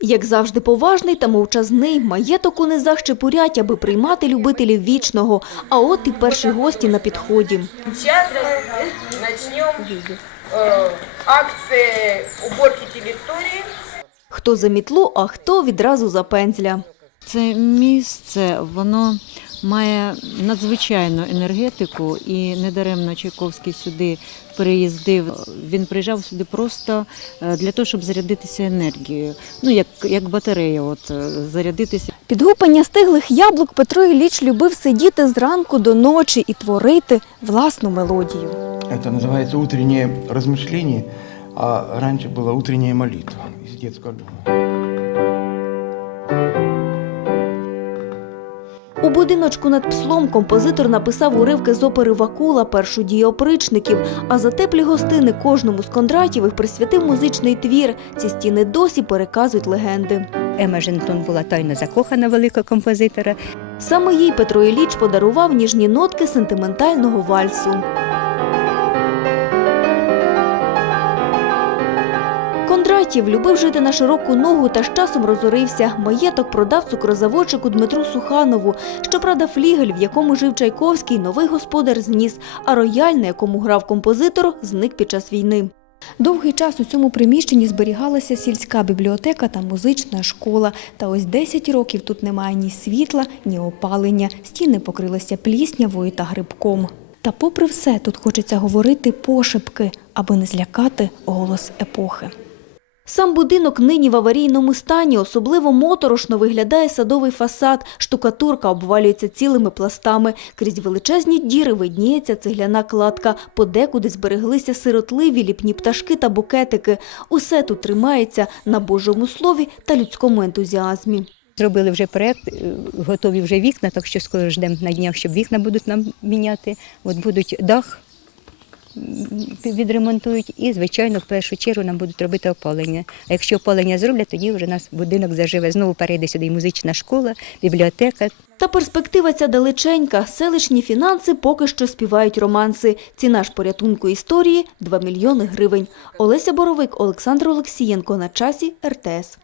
Як завжди поважний та мовчазний, маєток у низах Чепурять, аби приймати любителів вічного. А от і перші гості на підході. Зараз почнемо начнем э, уборки території. Хто за мітлу, а хто відразу за пензля. Це місце, воно має надзвичайну енергетику, і недаремно Чайковський сюди приїздив. Він приїжджав сюди просто е, для того, щоб зарядитися енергією. Ну, як, як батарея, от е, зарядитися. Під гупання стиглих яблук Петро Ілліч любив сидіти зранку до ночі і творити власну мелодію. Это называется утреннее размышление, а раньше была утренняя молитва из детского дома. У будиночку над пслом композитор написав уривки з опери Вакула першу дію опричників, а за теплі гостини кожному з Кондратєвих присвятив музичний твір. Ці стіни досі переказують легенди. Ема Жентон була тайно закохана велика великого композитора. Саме їй Петро Іліч подарував ніжні нотки сентиментального вальсу. Кондратів любив жити на широку ногу та з часом розорився. Маєток продав цукрозаводчику Дмитру Суханову. Щоправда, флігель, в якому жив Чайковський, новий господар зніс, а рояль, на якому грав композитор, зник під час війни. Довгий час у цьому приміщенні зберігалася сільська бібліотека та музична школа. Та ось 10 років тут немає ні світла, ні опалення. Стіни покрилися пліснявою та грибком. Та попри все, тут хочеться говорити пошепки, аби не злякати голос епохи. Сам будинок нині в аварійному стані, особливо моторошно виглядає садовий фасад, штукатурка обвалюється цілими пластами. Крізь величезні діри видніється цегляна кладка, подекуди збереглися сиротливі ліпні пташки та букетики. Усе тут тримається на Божому слові та людському ентузіазмі. Зробили вже проєкт, е, готові вже вікна, так що скоро ждемо на днях, щоб вікна будуть нам міняти. От будуть дах відремонтують і, звичайно, в першу чергу нам будуть робити опалення. А якщо опалення зроблять, тоді вже нас будинок заживе. Знову перейде сюди і музична школа, бібліотека. Та перспектива ця далеченька. Селищні фінанси поки що співають романси. Ціна ж порятунку історії – 2 мільйони гривень. Олеся Боровик, Олександр Олексієнко. На часі РТС.